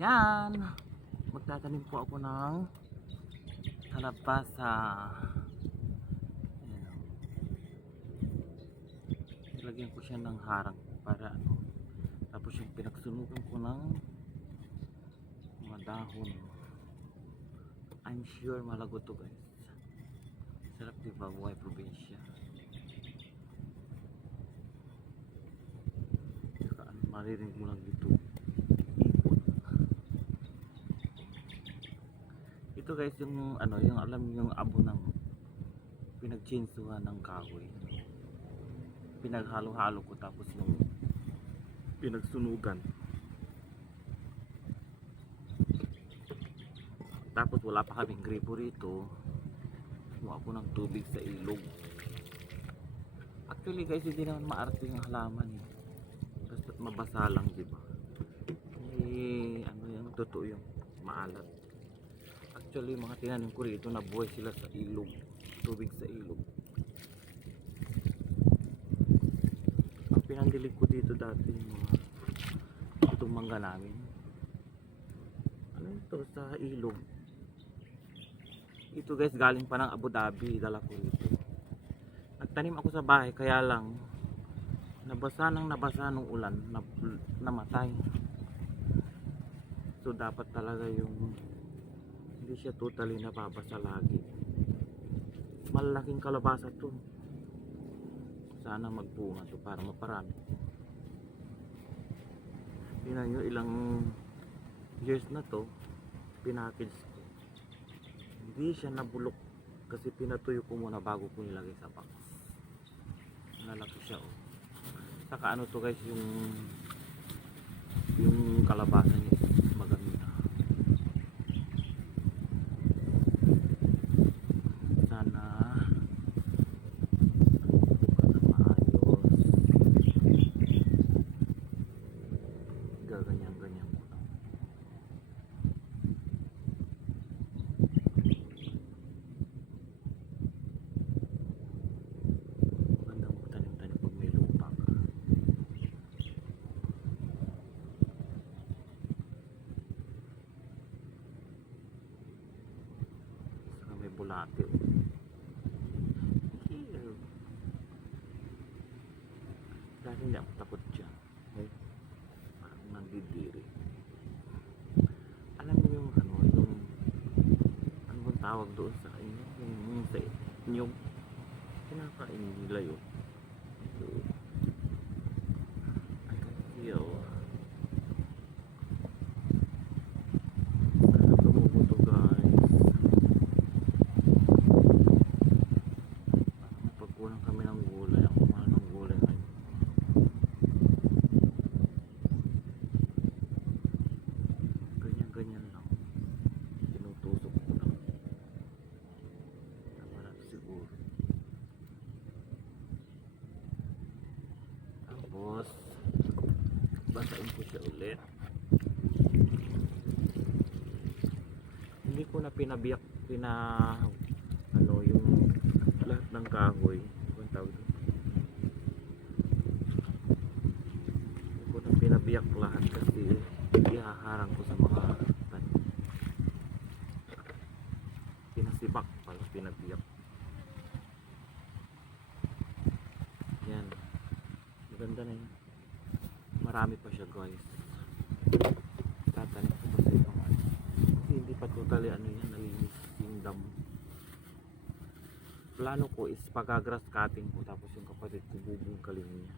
Ayan, magtatanim po ako ng kalabasa. Ayan, nilagyan ko siya ng harang para tapos yung pinagsunugan ko ng mga dahon. I'm sure malago to guys. Sarap diba, buhay probinsya. Saka maririnig mo lang dito ito guys, yung yung alam yung abo ng pinagchinsuhan ng kahoy, pinaghalo-halo ko tapos yung pinagsunugan, tapos wala pa kaming gripo rito, kumuha ako ng tubig sa ilog. Actually guys, hindi naman maarte yung halaman eh, basta't mabasa lang, diba? Yung totoo yung maalat. Actually mga tinanim ko rito, nabuhay sila sa ilog, tubig sa ilog. Ang pinangdilig ko dito dati yung mga itong mangga namin, ito sa ilog. Ito guys, galing pa ng Abu Dhabi, dala ko rito. Nagtanim ako sa bahay, kaya lang nabasa nung ulan, namatay. So dapat talaga yung hindi siya totally nababasa lagi. Malaking kalabasa to, sana magbunga to para maparami. Tingnan nyo ilang years na to pinackage ko, hindi siya nabulok kasi pinatuyo ko muna bago ko nilagay sa box. Nalaki siya oh. Saka to guys, yung kalabasa niya maganda. Sana gaganyan-ganyan ko lang. Magandang tanim-tanim pag may lupa ka. Saka may bulate oh. Dahil hindi ako takot dyan eh, parang nandidiri. Alam niyo yung ano bang tawag doon sa inyo, yung sa inyo kinakain nila yun. So, I can feel sana tumubo to guys. Parang pagkulang kami ng gulay, ang mahal ng gulay ngayon. Ganyan lang, tinutusok ko lang. Tama na siguro. Tapos basain ko siya ulit. Hindi ko na pinabiyak yung lahat ng kahoy. Ano tawag doon? Hindi ko na pinabiyak lahat kasi ihaharang ko sa mga tanim. Pinasibak pala, pinabiyak. Yan, maganda na yan. Marami pa siya guys. Tatanim ko pa sa ibang kasi hindi pa totally yan, nalinis yung damo. Plano ko is pagagrass cutting ko, tapos yung kapatid ko bubungkalin niya.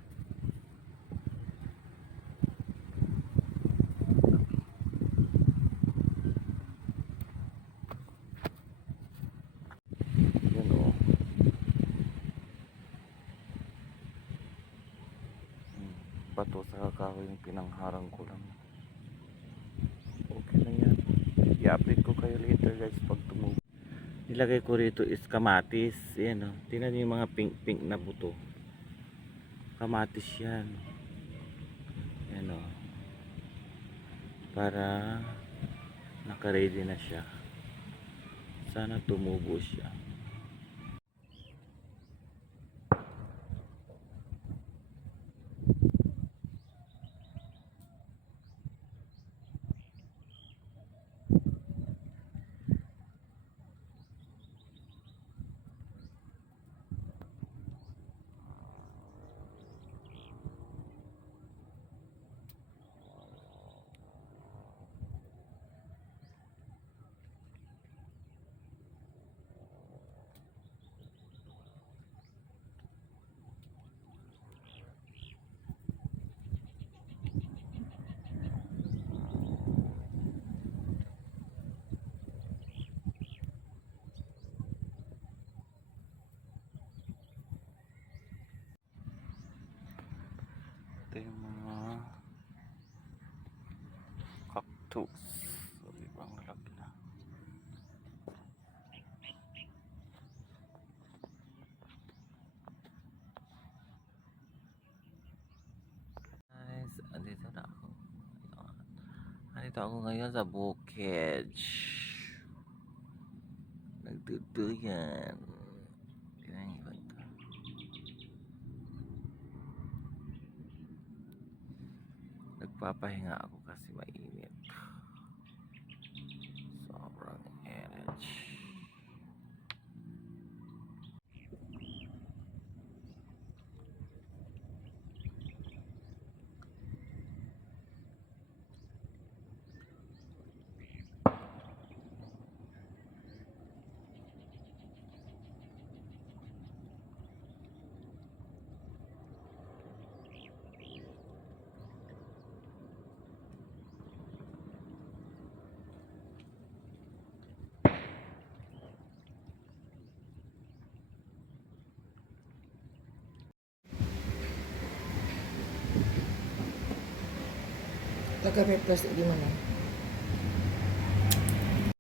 Yan o. Bato sa kahoy yung pinangharang ko lang. Okay na yan. I-update ko kayo later guys pag tumubo. Nilagay ko rito is kamatis. Yan o. Tingnan nyo yung mga pink na buto. Kamatis yan. Yan o. Para naka-ready na siya. Sana tumubo siya. Tus. Sabi pang lalaki na. Guys, andito na ako. Ayan. Andito ako ngayon sa bukid. Nagduduyan. Tingnan niyo ba ito? Nagpapahinga ako kasi mainit. Sobrang energy. Lagay may plastic di mana?